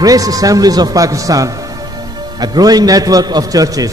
Grace Assemblies of Pakistan, a growing network of churches.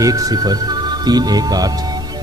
10318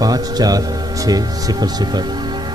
54600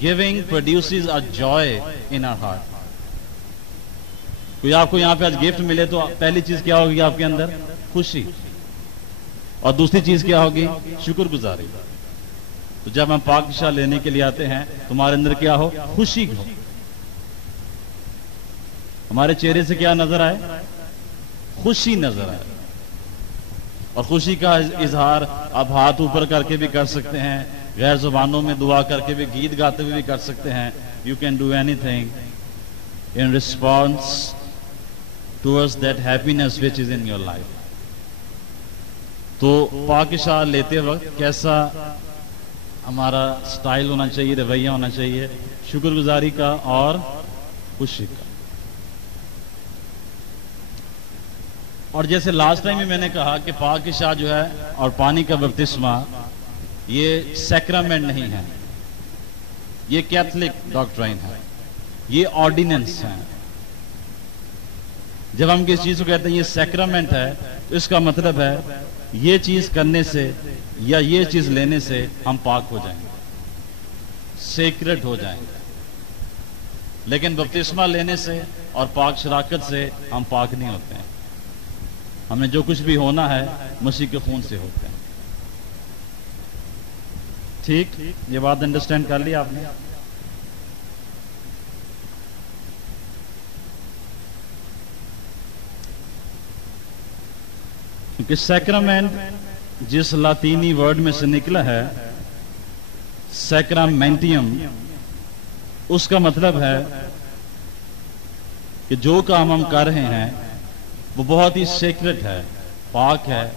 Giving produces a joy in our heart. کوئی آپ کو یہاں پہ آج گفٹ ملے تو پہلی چیز کیا ہوگی آپ کے اندر؟ خوشی. اور دوسری چیز کیا ہوگی؟ شکر گزاری. تو جب ہم پاک شاہ لینے کے لیے آتے ہیں تمہارے اندر کیا ہو؟ خوشی ہو. ہمارے چہرے سے کیا نظر آئے؟ خوشی نظر آئے. اور خوشی کا اظہار آپ ہاتھ اوپر کر کے بھی کر سکتے ہیں, غیر زبانوں میں دعا کر کے بھی, گیت گاتے ہوئے بھی کر سکتے ہیں. You can do any thing in response towards that happiness which is in your life. تو پاک شاہ لیتے وقت کیسا ہمارا سٹائل ہونا چاہیے, رویہ ہونا چاہیے؟ شکر گزاری کا اور خوشی کا. اور جیسے لاسٹ ٹائم میں نے کہا کہ پاک شاہ جو ہے اور پانی کا بپتسمہ یہ سیکرامنٹ نہیں ہے, یہ کیتھولک ڈاکٹرائن ہے, یہ آرڈیننس ہے. جب ہم کسی چیز کو کہتے ہیں یہ سیکرامنٹ ہے تو اس کا مطلب ہے یہ چیز کرنے سے یا یہ چیز لینے سے ہم پاک ہو جائیں گے, سیکرٹ ہو جائیں گے. لیکن بپتسمہ لینے سے اور پاک شراکت سے ہم پاک نہیں ہوتے ہیں. ہمیں جو کچھ بھی ہونا ہے مسیح کے خون سے ہوتے ہیں. ٹھیک, یہ بات انڈرسٹینڈ کر لی آپ نے؟ کیونکہ سیکرامنٹ جس لاطینی ورڈ میں سے نکلا ہے سیکرامنٹیم, اس کا مطلب ہے کہ جو کام ہم کر رہے ہیں وہ بہت ہی سیکرٹ ہے, پاک ہے,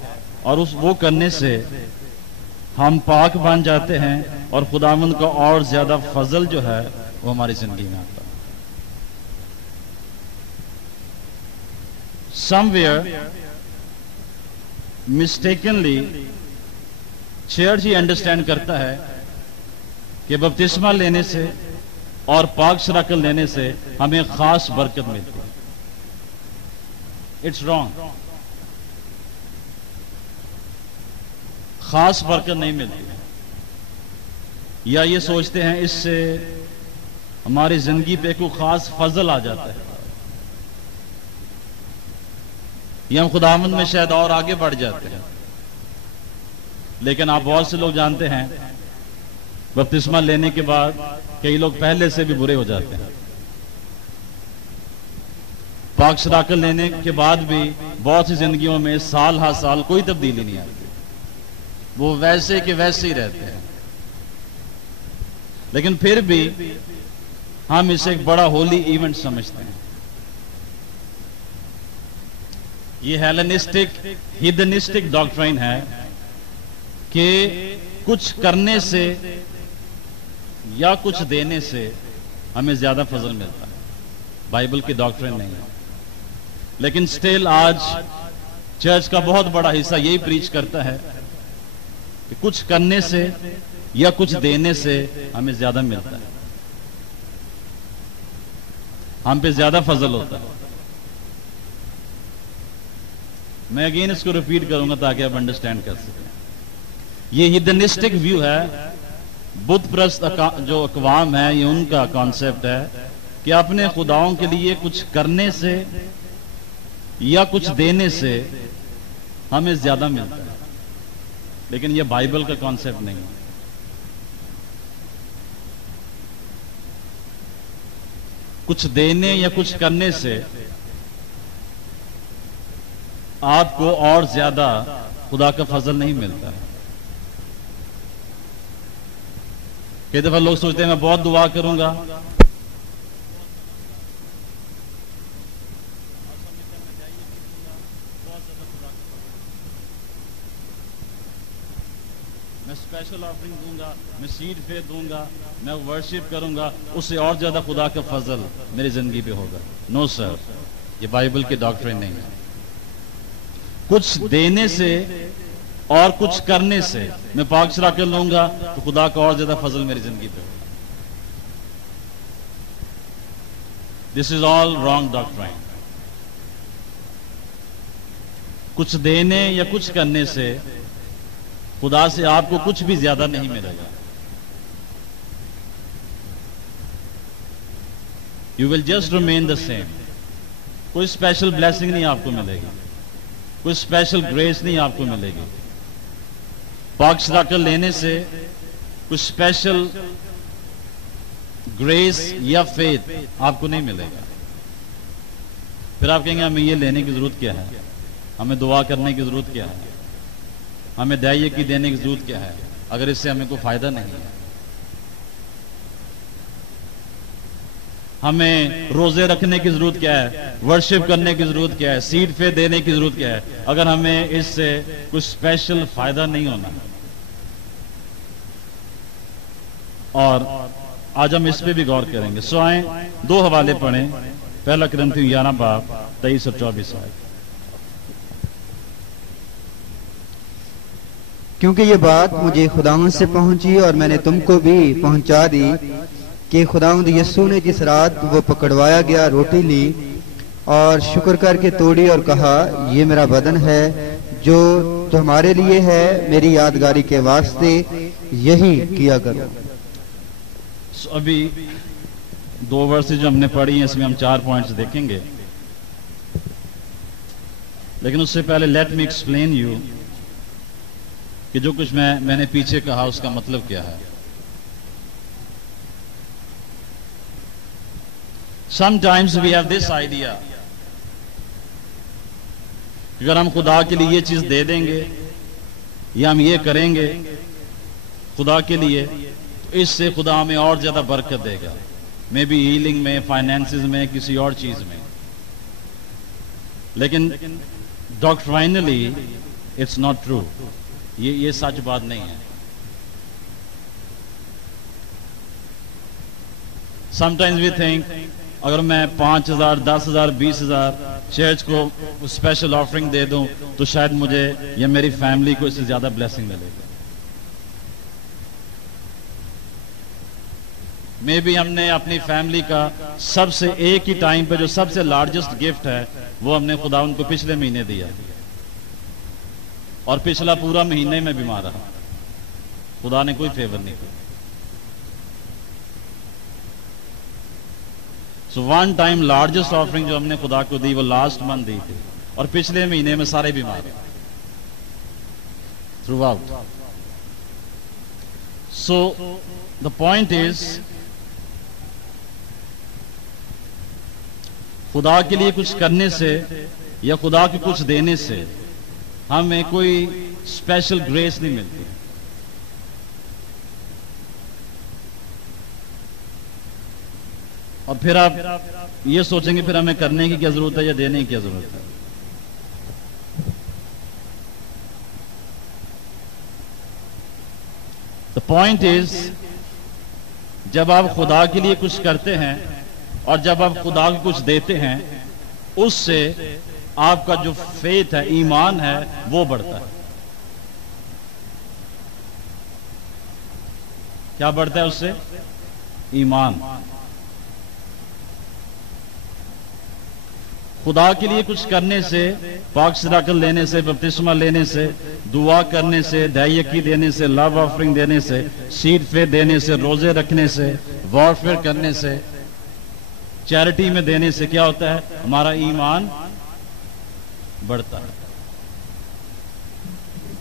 اور وہ کرنے سے ہم پاک بن جاتے ہیں اور خداوند کا اور زیادہ فضل جو ہے وہ ہماری زندگی میں آتا ہے. Somewhere mistakenly church he understand کرتا ہے کہ بپتسمہ لینے سے اور پاک شراکت لینے سے ہمیں خاص برکت ملتی ہے. It's wrong. خاص برکت نہیں ملتی ہے. یا یہ سوچتے ہیں اس سے ہماری زندگی پہ کوئی خاص فضل آ جاتا ہے, یا ہم خداوند میں شاید اور آگے بڑھ جاتے ہیں. لیکن آپ بہت سے لوگ جانتے ہیں بپتسمہ لینے کے بعد کئی لوگ پہلے سے بھی برے ہو جاتے ہیں. پاک شراکت لینے کے بعد بھی بہت سی زندگیوں میں سال ہر سال کوئی تبدیلی نہیں آتی, وہ ویسے کہ ویسے ہی رہتے ہیں. لیکن پھر بھی ہم اسے ایک بڑا ہولی ایونٹ سمجھتے ہیں. یہ ہیلنسٹک ہیدنسٹک ڈاکٹرائن ہے کہ کچھ کرنے سے یا کچھ دینے سے ہمیں زیادہ فضل ملتا ہے. بائبل کی ڈاکٹرائن نہیں ہے. لیکن سٹل آج چرچ کا بہت بڑا حصہ یہی پریچ کرتا ہے کہ کچھ کرنے سے یا کچھ دینے سے ہمیں زیادہ ملتا ہے, ہم پہ زیادہ فضل ہوتا ہے. میں اگین اس کو ریپیٹ کروں گا تاکہ آپ انڈرسٹینڈ کر سکیں. یہ ہیدنسٹک ویو ہے, بدھ پرست جو اقوام ہے یہ ان کا کانسیپٹ ہے کہ اپنے خداؤں کے لیے کچھ کرنے سے یا کچھ دینے سے ہمیں زیادہ ملتا ہے. لیکن یہ بائبل کا کانسیپٹ نہیں ہے. کچھ دینے یا کچھ کرنے سے آپ کو اور زیادہ خدا کا فضل نہیں ملتا ہے. کئی دفعہ لوگ سوچتے ہیں میں بہت دعا کروں گا, میں اسپیشل آفرنگ دوں گا, میں سیڈ فیتھ دوں گا, میں ورشپ کروں گا, اس سے اور زیادہ خدا کا فضل میری زندگی پہ ہوگا. نو سر, یہ بائبل کی ڈاکٹرائن نہیں ہے. کچھ دینے سے اور کچھ کرنے سے میں پاک شراکت لوں گا تو خدا کا اور زیادہ فضل میری زندگی پہ ہوگا. دس از آل رانگ ڈاکٹرائن. کچھ دینے یا کچھ کرنے سے خدا سے آپ کو کچھ بھی زیادہ نہیں ملے گا. You will just remain the same. کوئی اسپیشل بلیسنگ نہیں آپ کو ملے گی، کوئی اسپیشل گریس نہیں آپ کو ملے گی. پاک صداقت لینے سے کوئی اسپیشل گریس یا فیتھ آپ کو نہیں ملے گا. پھر آپ کہیں گے ہمیں یہ لینے کی ضرورت کیا ہے، ہمیں دعا کرنے کی ضرورت کیا ہے، ہمیں دعائیہ کی دینے کی ضرورت کیا ہے، اگر اس سے ہمیں کوئی فائدہ نہیں ہے. ہمیں روزے رکھنے کی ضرورت کیا ہے، ورشپ کرنے کی ضرورت کیا ہے، سیڈ فے دینے کی ضرورت کیا ہے، اگر ہمیں اس سے کچھ اسپیشل فائدہ نہیں ہونا. اور آج ہم اس پہ بھی غور کریں گے. سو آئیں 2 حوالے پڑھیں. پہلا کرنتھیوں 11 باب 23 اور 24 آئے. کیونکہ یہ بات مجھے خداوند سے پہنچی اور میں نے تم کو بھی پہنچا دی کہ خداوند یسوع نے جس رات وہ پکڑوایا گیا روٹی لی اور شکر کر کے توڑی اور کہا یہ میرا بدن ہے جو تمہارے لیے ہے، میری یادگاری کے واسطے یہی کیا کرو. ابھی 2 ورسز جو ہم نے پڑھی ہیں اس میں ہم 4 پوائنٹس دیکھیں گے، لیکن اس سے پہلے لیٹ می ایکسپلین یو کہ جو کچھ میں نے پیچھے کہا اس کا مطلب کیا ہے. Sometimes we have this idea کہ اگر ہم خدا کے لیے یہ چیز دے دیں گے یا ہم یہ کریں گے خدا کے لیے تو اس سے خدا ہمیں اور زیادہ برکت دے گا، مے بی ہیلنگ میں، فائنینسز میں، کسی اور چیز میں. لیکن ڈاکٹرائنلی اٹس ناٹ ٹرو. یہ سچ بات نہیں ہے. Sometimes we think اگر میں 5,000 10,000 20,000 چرچ کو اسپیشل آفرنگ دے دوں تو شاید مجھے یا میری فیملی کو اس سے زیادہ بلیسنگ ملے گا. مے بی ہم نے اپنی فیملی کا سب سے ایک ہی ٹائم پہ جو سب سے لارجسٹ گفٹ ہے وہ ہم نے خدا ان کو پچھلے مہینے دیا اور پچھلا پورا مہینے میں بیمار رہا. خدا نے کوئی فیور نہیں کیا. سو ون ٹائم لارجسٹ آفرنگ جو ہم نے خدا کو دی وہ لاسٹ منتھ دی تھی اور پچھلے مہینے میں سارے بیمار through out. So the point is خدا کے لیے کچھ کرنے سے یا خدا کے کچھ دینے سے ہمیں کوئی اسپیشل گریس نہیں ملتی. اور پھر آپ یہ سوچیں گے پھر ہمیں کرنے کی کیا ضرورت ہے یا دینے کی کیا ضرورت ہے. The point is جب آپ خدا کے لیے کچھ کرتے ہیں اور جب آپ خدا کو کچھ دیتے ہیں اس سے آپ کا جو فیتھ ہے، ایمان ہے، وہ بڑھتا ہے. کیا بڑھتا ہے اس سے؟ ایمان. خدا کے لیے کچھ کرنے سے، پاک صداقت لینے سے، بپتسمہ لینے سے، دعا کرنے سے، دعائیہ دینے سے، لو آفرنگ دینے سے، سیڈ فے دینے سے، روزے رکھنے سے، وارفیئر کرنے سے، چیریٹی میں دینے سے کیا ہوتا ہے؟ ہمارا ایمان بڑھتا ہے.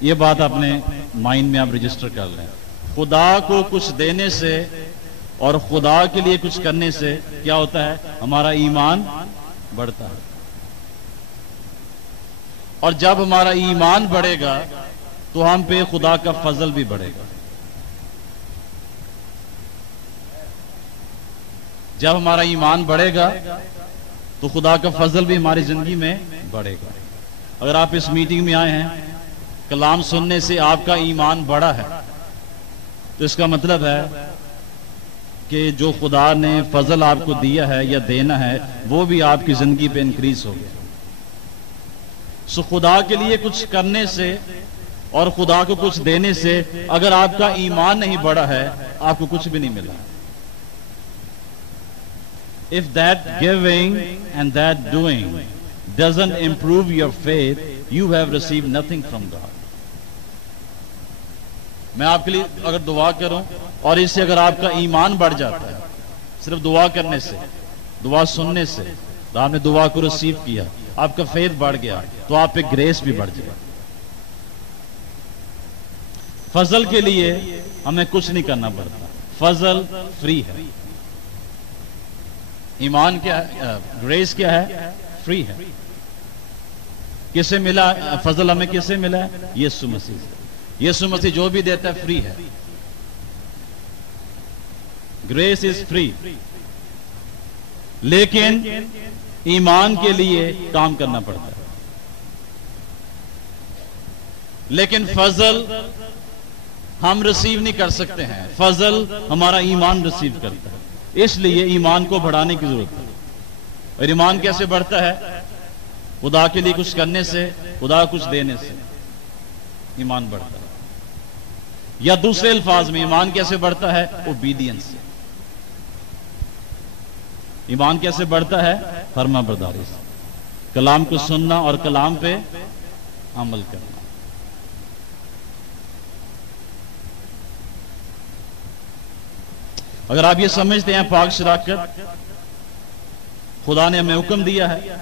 یہ بات اپنے مائنڈ میں آپ رجسٹر کر لیں. خدا کو کچھ دینے سے اور خدا کے لیے کچھ کرنے سے کیا ہوتا ہے؟ ہمارا ایمان بڑھتا ہے. اور جب ہمارا ایمان بڑھے گا تو ہم پہ خدا کا فضل بھی بڑھے گا. جب ہمارا ایمان بڑھے گا تو خدا کا فضل بھی ہماری زندگی میں بڑھے گا. اگر آپ اس میٹنگ میں آئے ہیں، کلام سننے سے آپ کا ایمان بڑھا ہے تو اس کا مطلب ہے کہ جو خدا نے فضل آپ کو دیا ہے یا دینا ہے وہ بھی آپ کی زندگی پہ انکریز ہو گیا. سو خدا کے لیے کچھ کرنے سے اور خدا کو کچھ دینے سے اگر آپ کا ایمان نہیں بڑھا ہے آپ کو کچھ بھی نہیں ملا. If that giving and that doing doesn't improve your faith, you have received nothing from God. میں آپ کے لیے اگر دعا کروں اور اس سے اگر آپ کا ایمان بڑھ جاتا ہے صرف دعا کرنے سے، دعا سننے سے، تو آپ نے دعا کو ریسیو کیا, آپ کا فیتھ بڑھ گیا, تو آپ پہ گریس بھی بڑھ جائے. فضل کے لیے ہمیں کچھ نہیں کرنا پڑتا, فضل فری ہے. ایمان کیا ہے, گریس کیا ہے, فری ہے. کس سے ملا فضل, ہمیں کس سے ملا ہے, یسوع مسیح سے. یسوع مسیح جو بھی دیتا ہے فری ہے. Grace is free. لیکن ایمان کے لیے کام کرنا پڑتا ہے. لیکن فضل ہم ریسیو نہیں کر سکتے ہیں, فضل ہمارا ایمان ریسیو کرتا ہے. اس لیے ایمان کو بڑھانے کی ضرورت ہے. اور ایمان کیسے بڑھتا ہے؟ خدا کے لیے کچھ کرنے سے, خدا کچھ دینے سے ایمان بڑھتا ہے. یا دوسرے الفاظ میں ایمان کیسے بڑھتا ہے؟ اوبیڈینس سے. ایمان کیسے بڑھتا ہے؟ فرما برداری سے. کلام کو سننا اور کلام پہ عمل کرنا. اگر آپ یہ سمجھتے ہیں پاک شراکت خدا نے ہمیں حکم دیا ہے,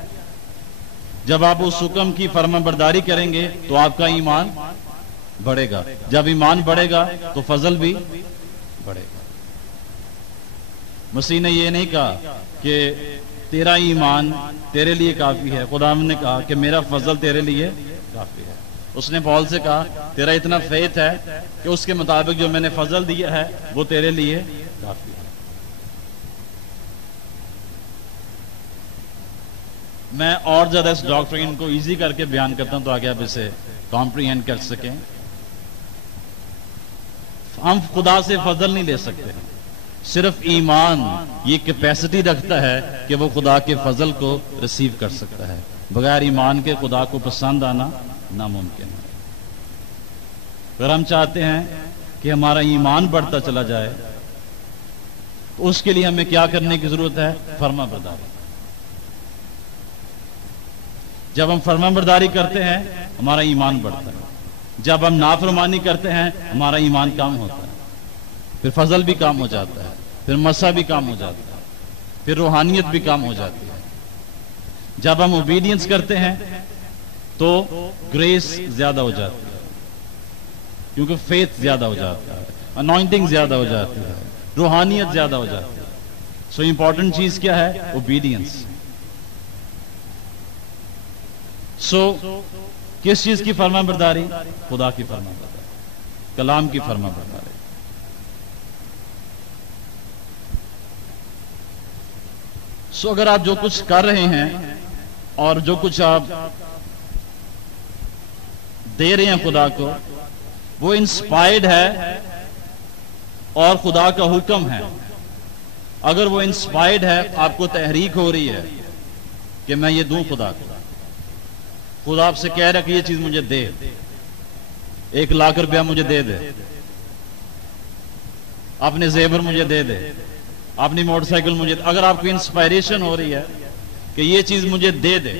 جب آپ اس حکم کی فرما برداری کریں گے تو آپ کا ایمان بڑھے گا. جب ایمان بڑھے گا تو فضل بھی بڑھے گا. مسیح نے یہ نہیں کہا کہ تیرا ایمان تیرے لیے کافی ہے, خدا نے کہا کہ میرا فضل تیرے لیے کافی ہے. اس نے پال سے کہا تیرا اتنا فیتھ ہے کہ اس کے مطابق جو میں نے فضل دیا ہے وہ تیرے لیے کافی ہے. میں اور زیادہ اس ڈاکٹرین کو ایزی کر کے بیان کرتا ہوں تو آگے آپ اسے کمپریہینڈ کر سکیں. ہم خدا سے فضل نہیں لے سکتے, صرف ایمان یہ کیپیسٹی رکھتا ہے کہ وہ خدا کے فضل کو ریسیو کر سکتا ہے. بغیر ایمان کے خدا کو پسند آنا ناممکن ہے. اگر ہم چاہتے ہیں کہ ہمارا ایمان بڑھتا چلا جائے تو اس کے لیے ہمیں کیا کرنے کی ضرورت ہے؟ فرما برداری. جب ہم فرما برداری کرتے ہیں ہمارا ایمان بڑھتا ہے. جب ہم نافرمانی کرتے ہیں ہمارا ایمان کم ہوتا ہے, پھر فضل بھی کم ہو جاتا ہے, پھر مسا بھی کم ہو جاتا ہے, پھر روحانیت بھی کم ہو جاتی ہے. جب ہم اوبیڈینس کرتے ہیں تو گریس زیادہ ہو جاتی ہے, کیونکہ فیتھ زیادہ ہو جاتا ہے, انوائنٹنگ زیادہ ہو جاتی ہے, روحانیت زیادہ ہو جاتی ہے. سو امپورٹنٹ چیز کیا ہے؟ اوبیڈینس. سو کس چیز کی فرما برداری؟ خدا کی فرما برداری, کلام کی فرما برداری. سو اگر آپ جو کچھ کر رہے ہیں اور جو کچھ آپ دے رہے ہیں خدا کو, وہ انسپائرڈ ہے اور خدا کا حکم ہے. اگر وہ انسپائرڈ ہے, آپ کو تحریک ہو رہی ہے کہ میں یہ دوں خدا کو, خدا آپ سے کہہ رہا ہے کہ یہ چیز مجھے دے, 1,00,000 روپیہ مجھے دے دے, اپنے زیور مجھے دے دے, اپنی موٹر سائیکل مجھے دے. اگر آپ کو انسپائریشن ہو رہی ہے کہ یہ چیز مجھے دے دے,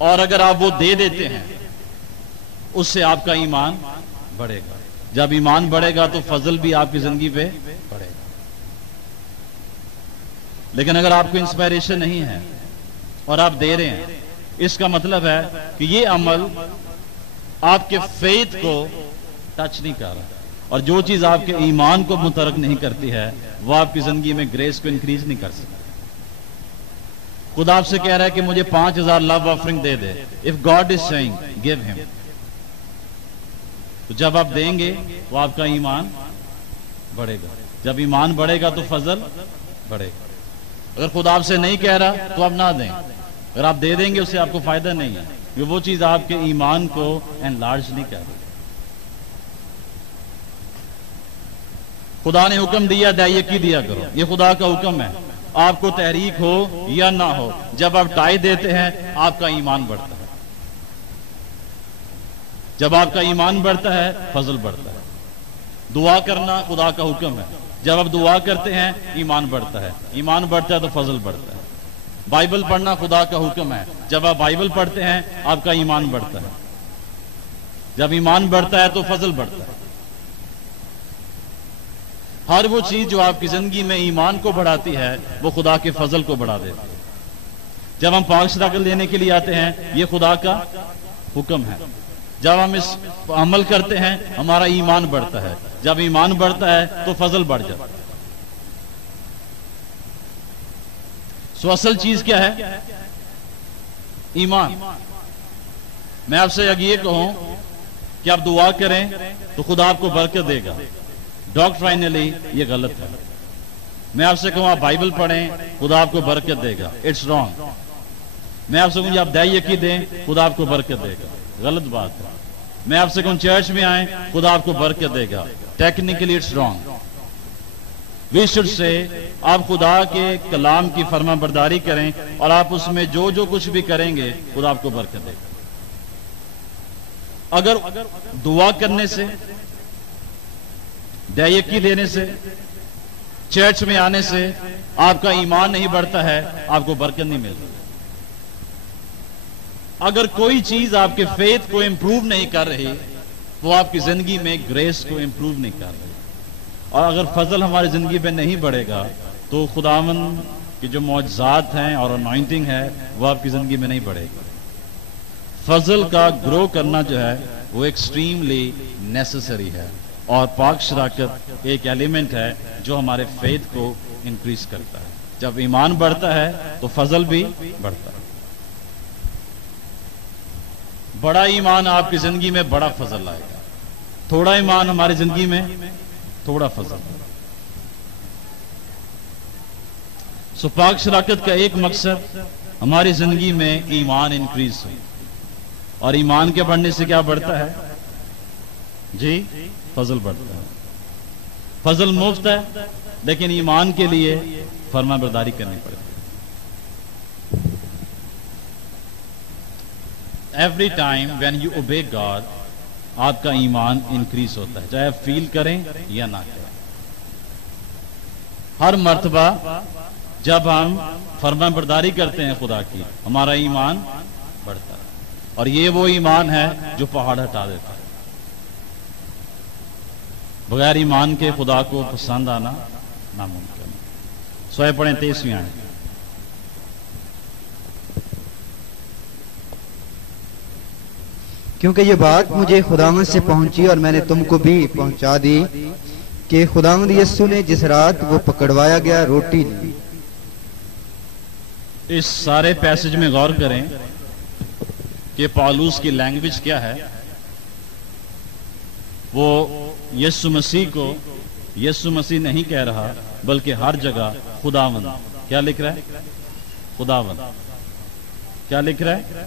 اور اگر آپ وہ دے دیتے ہیں, اس سے آپ کا ایمان بڑھے گا. جب ایمان بڑھے گا تو فضل بھی آپ کی زندگی پہ بڑھے گا. لیکن اگر آپ کو انسپائریشن نہیں ہے اور آپ دے رہے ہیں, اس کا مطلب ہے کہ یہ عمل آپ کے فیتھ کو ٹچ نہیں کر رہا, اور جو چیز آپ کے ایمان کو مترک نہیں کرتی ہے وہ آپ کی زندگی میں گریس کو انکریز نہیں کر سکتی. خدا آپ سے کہہ رہا ہے کہ مجھے 5,000 لو آفرنگ دے دے. If God is saying, give him. تو جب آپ دیں گے تو آپ کا ایمان بڑھے گا. جب ایمان بڑھے گا تو فضل بڑھے گا. اگر خدا آپ سے نہیں کہہ رہا تو آپ نہ دیں. اگر آپ دے دیں گے اس سے آپ کو فائدہ نہیں ہے, کہ وہ چیز آپ کے ایمان کو انلارج نہیں کر رہی. خدا نے حکم دیا دائیکی دیا کرو, یہ خدا کا حکم ہے. آپ کو تحریک ہو یا نہ ہو, جب آپ ٹائی دیتے ہیں آپ کا ایمان بڑھتا ہے. جب آپ کا ایمان بڑھتا ہے فضل بڑھتا ہے. دعا کرنا خدا کا حکم ہے. جب آپ دعا کرتے ہیں ایمان بڑھتا ہے, ایمان بڑھتا ہے تو فضل بڑھتا ہے. بائبل پڑھنا خدا کا حکم ہے. جب آپ بائبل پڑھتے ہیں آپ کا ایمان بڑھتا ہے. جب ایمان بڑھتا ہے تو فضل بڑھتا ہے. ہر وہ چیز جو آپ کی زندگی میں ایمان کو بڑھاتی ہے وہ خدا کے فضل کو بڑھا دیتی ہے. جب ہم پاک شراکت لینے کے لیے آتے ہیں یہ خدا کا حکم ہے. جب ہم اس عمل کرتے ہیں ہمارا ایمان بڑھتا ہے. جب ایمان بڑھتا ہے تو فضل بڑھ جاتا ہے. سو اصل چیز کیا ہے؟ ایمان. میں آپ سے یہ کہوں کہ آپ دعا کریں تو خدا آپ کو برکت دے گا. ڈاکٹرائنلی یہ غلط ہے. میں آپ سے کہوں آپ بائبل پڑھیں خدا آپ کو برکت دے گا. It's wrong. میں آپ سے کہوں آپ دعائے یقین دیں خدا آپ کو برکت دے گا. غلط بات ہے. میں آپ سے کہوں چرچ میں آئیں خدا آپ کو برکت دے گا. Technically it's wrong. We should say آپ خدا کے کلام کی فرما برداری کریں اور آپ اس میں جو کچھ بھی کریں گے خدا آپ کو برکت دے گا. اگر دعا کرنے سے، دعائے دینے سے، چرچ میں آنے سے آپ کا ایمان نہیں بڑھتا ہے آپ کو برکت نہیں ملتی. اگر کوئی چیز آپ کے فیتھ کو امپروو نہیں کر رہی وہ آپ کی زندگی میں گریس کو امپروو نہیں کر رہی. اور اگر فضل ہماری زندگی میں نہیں بڑھے گا تو خداوند کی جو معجزات ہیں اور انوائنٹنگ ہے وہ آپ کی زندگی میں نہیں بڑھے گا. فضل کا گرو کرنا جو ہے وہ ایکسٹریملی نیسسری ہے. اور پاک شراکت ایک ایلیمنٹ ہے جو ہمارے فیتھ کو انکریز کرتا ہے. جب ایمان بڑھتا ہے تو فضل بھی بڑھتا ہے. بڑا ایمان آپ کی زندگی میں بڑا فضل آئے گا. تھوڑا ایمان ہماری زندگی میں تھوڑا فضل. سو پاک شراکت کا ایک مقصد ہماری زندگی میں ایمان انکریز ہو. اور ایمان کے بڑھنے سے کیا بڑھتا ہے؟ جی فضل بڑھتا ہے. فضل مفت ہے لیکن ایمان کے لیے فرما برداری کرنی پڑتی ہے. Every time when you obey God آپ کا ایمان انکریز ہوتا ہے چاہے آپ فیل کریں یا نہ کریں. ہر مرتبہ جب ہم فرما برداری کرتے ہیں خدا کی ہمارا ایمان بڑھتا ہے. اور یہ وہ ایمان ہے جو پہاڑ ہٹا دیتا ہے. بغیر ایمان کے خدا کو پسند آنا ناممکن ہے. سوائے پڑھیں 23ویں آیت. کیونکہ یہ بات مجھے خداوند سے پہنچی اور میں نے تم کو بھی پہنچا دی کہ خداوند یسوع نے جس رات وہ پکڑوایا گیا روٹی لی. اس سارے پیسج میں غور کریں کہ پالوس کی لینگویج کیا ہے. وہ یسوع مسیح کو یسوع مسیح نہیں کہہ رہا بلکہ ہر جگہ خداوند. کیا لکھ رہا ہے؟ خداوند. کیا لکھ رہا ہے؟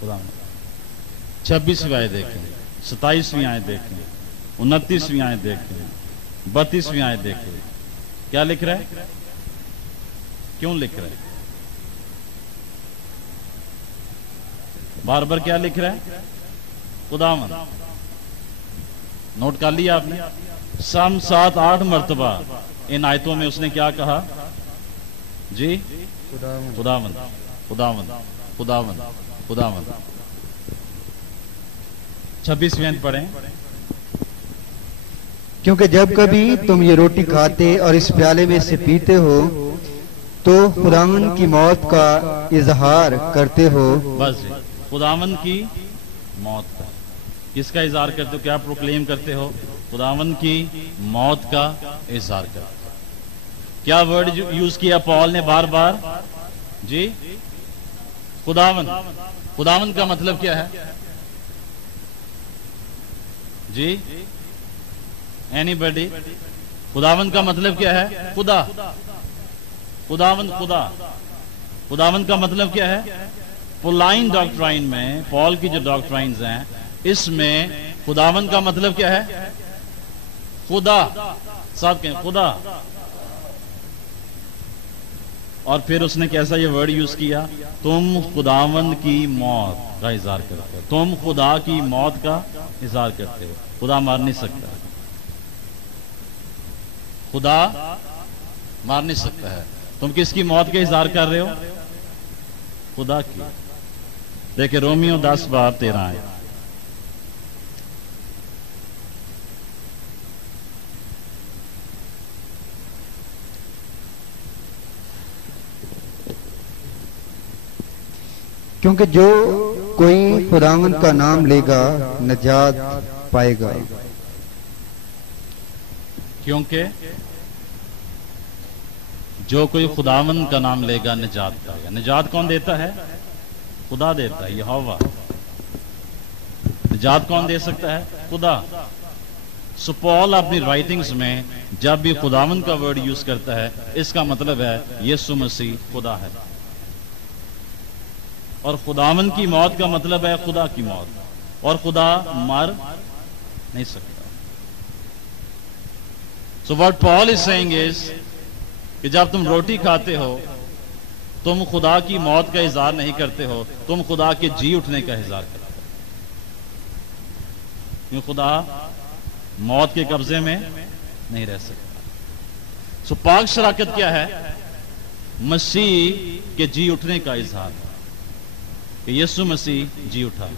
خداوند. 26ویں آیت دیکھیں, 27ویں آیت دیکھیں, 29ویں آیت دیکھیں, 32ویں آیت دیکھیں. کیا لکھ رہا ہے؟ کیوں لکھ رہا ہے؟ بار بار کیا لکھ رہا ہے؟ خداوند. نوٹ کر لیا آپ نے؟ 7-8 مرتبہ ان آیتوں میں اس نے کیا کہا؟ جی خداوند خداوند خداوند خداوند. 26ویں آیت پڑھیں. کیونکہ جب کبھی تم یہ روٹی کھاتے اور اس پیالے میں سے پیتے ہو تو خداوند کی موت کا اظہار کرتے ہو. بس جی خداوند کی موت کا. کس کا اظہار کرتے ہو؟ کیا پروکلیم کرتے ہو؟ خداوند کی موت کا اظہار کرتے ہو. کیا ورڈ یوز کیا پال نے بار بار؟ جی خداوند. خداوند کا مطلب کیا ہے؟ جی اینی بڈی؟ خداوند کا مطلب کیا ہے؟ خدا. خداوند خدا. خداوند کا مطلب کیا ہے؟ پولائن ڈاکٹرائن میں پال کی جو ڈاکٹرائنز ہیں اس میں خداوند کا مطلب کیا ہے؟ خدا. سب کہیں خدا. اور پھر اس نے کیسا یہ ورڈ یوز کیا؟ تم خداوند کی موت کا اظہار کرتے ہو. تم خدا کی موت کا اظہار کرتے ہو. خدا مار نہیں سکتا. خدا مار نہیں سکتا ہے. تم کس کی موت کا اظہار کر رہے ہو؟ خدا کی. دیکھیں رومیو 10:13 ہے. کیونکہ جو کوئی خداوند کا نام لے گا نجات پائے گا. کیونکہ جو کوئی خداوند کا نام لے گا نجات پائے گا. نجات کون دیتا ہے؟ خدا دیتا ہے. یہوہ. نجات کون دے سکتا ہے؟ خدا. سو پال اپنی رائٹنگز میں جب بھی خداوند کا ورڈ یوز کرتا ہے اس کا مطلب ہے یسوع مسیح خدا ہے. اور خداوند کی موت کا مطلب ہے خدا کی موت. اور خدا مر نہیں سکتا. So what Paul is saying is کہ جب تم روٹی کھاتے ہو تم خدا کی موت کا اظہار نہیں کرتے ہو, تم خدا کے جی اٹھنے کا اظہار کرتے ہو. کیوں خدا موت کے قبضے میں نہیں رہ سکتا. سو پاک شراکت کیا ہے؟ مسیح کے جی اٹھنے کا اظہار کہ یسوع مسیح جی اٹھا.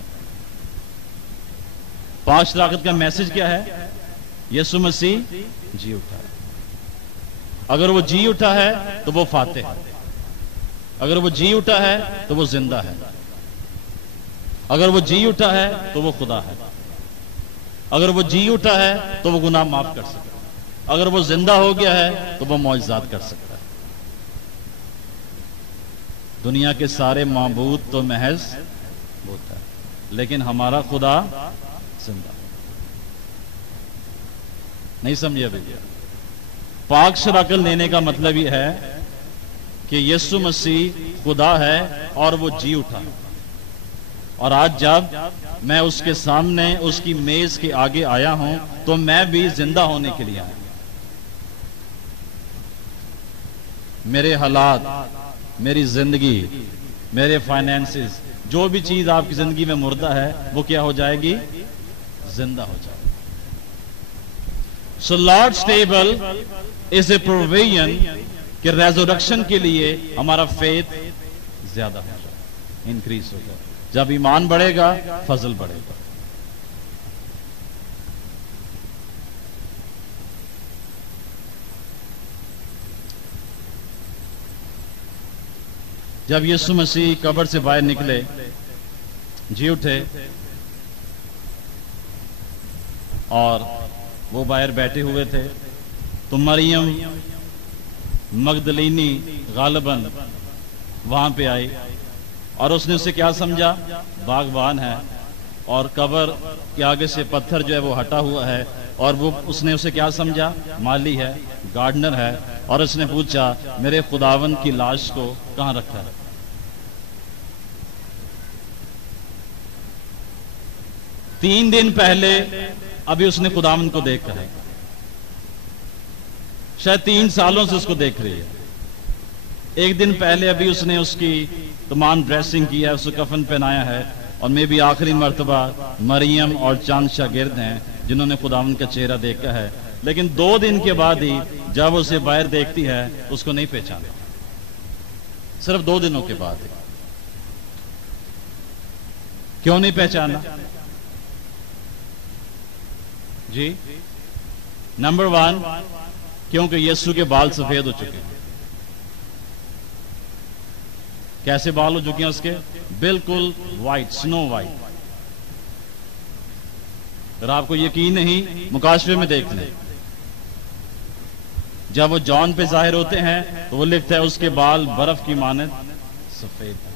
پاک شراکت کا میسج کیا ہے؟ یسوع مسیح جی اٹھا. اگر وہ جی اٹھا ہے تو وہ فاتح ہے. اگر وہ جی اٹھا ہے تو وہ زندہ ہے. اگر وہ جی اٹھا ہے تو وہ خدا ہے. اگر وہ جی اٹھا ہے تو وہ گناہ معاف کر سکتا ہے. اگر وہ زندہ ہو گیا ہے تو وہ معجزات کر سکتا ہے. دنیا کے سارے معبود تو محض بت ہے, لیکن ہمارا خدا زندہ. نہیں سمجھے بھیا؟ پاک شراکت لینے کا مطلب یہ ہے کہ یسوع مسیح خدا ہے اور وہ جی اٹھا. اور آج جب میں اس کے سامنے اس کی میز کے آگے آیا ہوں تو میں بھی زندہ ہونے کے لیے آیا. میرے حالات, میری زندگی, میرے فائنینسز, جو بھی چیز آپ کی زندگی میں مردہ ہے وہ کیا ہو جائے گی؟ زندہ ہو جائے گی. So Lord's table is a provision کہ ریزورکشن کے لیے ہمارا فیتھ زیادہ ہو جائے, انکریز ہو جائے. جب ایمان بڑھے گا فضل بڑھے گا. جب یسوع مسیح قبر سے باہر نکلے, جی اٹھے, اور وہ باہر بیٹھے ہوئے تھے تو مریم مگدلینی غالباً وہاں پہ آئی اور اس نے اسے کیا سمجھا؟ باغبان ہے, اور قبر کے آگے سے پتھر جو ہے وہ ہٹا ہوا ہے, اور وہ اس نے اسے کیا سمجھا؟ مالی ہے, گارڈنر ہے. اور اس نے پوچھا میرے خداوند کی لاش کو کہاں رکھا ہے؟ تین دن پہلے ابھی اس نے خداوند کو دیکھا ہے, شاید 3 سالوں سے اس کو دیکھ رہی ہے. ایک دن پہلے ابھی اس نے اس کی تمام ڈریسنگ کی ہے, اس کو کفن پہنایا ہے, اور میں بھی آخری مرتبہ مریم اور چاند شاگرد ہیں جنہوں نے خداوند کا چہرہ دیکھا ہے. لیکن 2 دن کے بعد ہی جب اسے باہر دیکھتی ہے اس کو نہیں پہچانا. صرف 2 دنوں کے بعد. کیوں نہیں پہچانا؟ جی نمبر 1 کیونکہ یسوع کے بال سفید ہو چکے ہیں. کیسے بال ہو چکے ہیں اس کے؟ بالکل وائٹ, سنو وائٹ. اگر آپ کو یقین نہیں مکاشفے میں دیکھ لیں, جب وہ جان پہ ظاہر ہوتے ہیں تو وہ لکھتا ہے اس کے بال برف کی مانند سفید.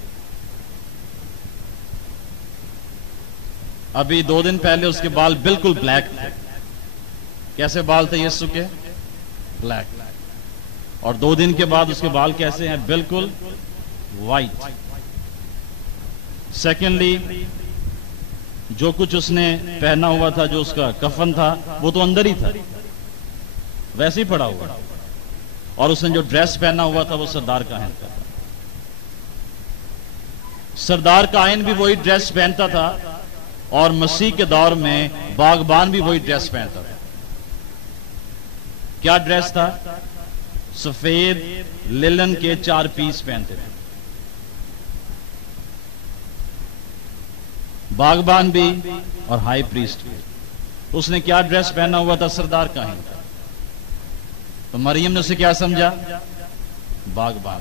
ابھی 2 دن پہلے اس کے بال بالکل بلیک تھے. کیسے بال تھے یسوع کے؟ بلیک. اور 2 دن کے بعد اس کے بال کیسے ہیں؟ بالکل وائٹ. سیکنڈلی جو کچھ اس نے پہنا ہوا تھا, جو اس کا کفن تھا, وہ تو اندر ہی تھا, ویسے ہی پڑا ہوا. اور اس نے جو ڈریس پہنا ہوا تھا وہ سردار کاہن کا تھا. سردار کاہن بھی وہی ڈریس پہنتا تھا, اور مسیح کے دور میں باغبان بھی وہی ڈریس پہنتا تھا. کیا ڈریس تھا؟ سفید للن کے 4 پیس پہنتے تھے. باغبان بھی اور ہائی پریسٹ بھی. اس نے کیا ڈریس پہنا ہوا تھا؟ سردار کاہن کا. تو مریم نے اسے کیا سمجھا؟ باغبان.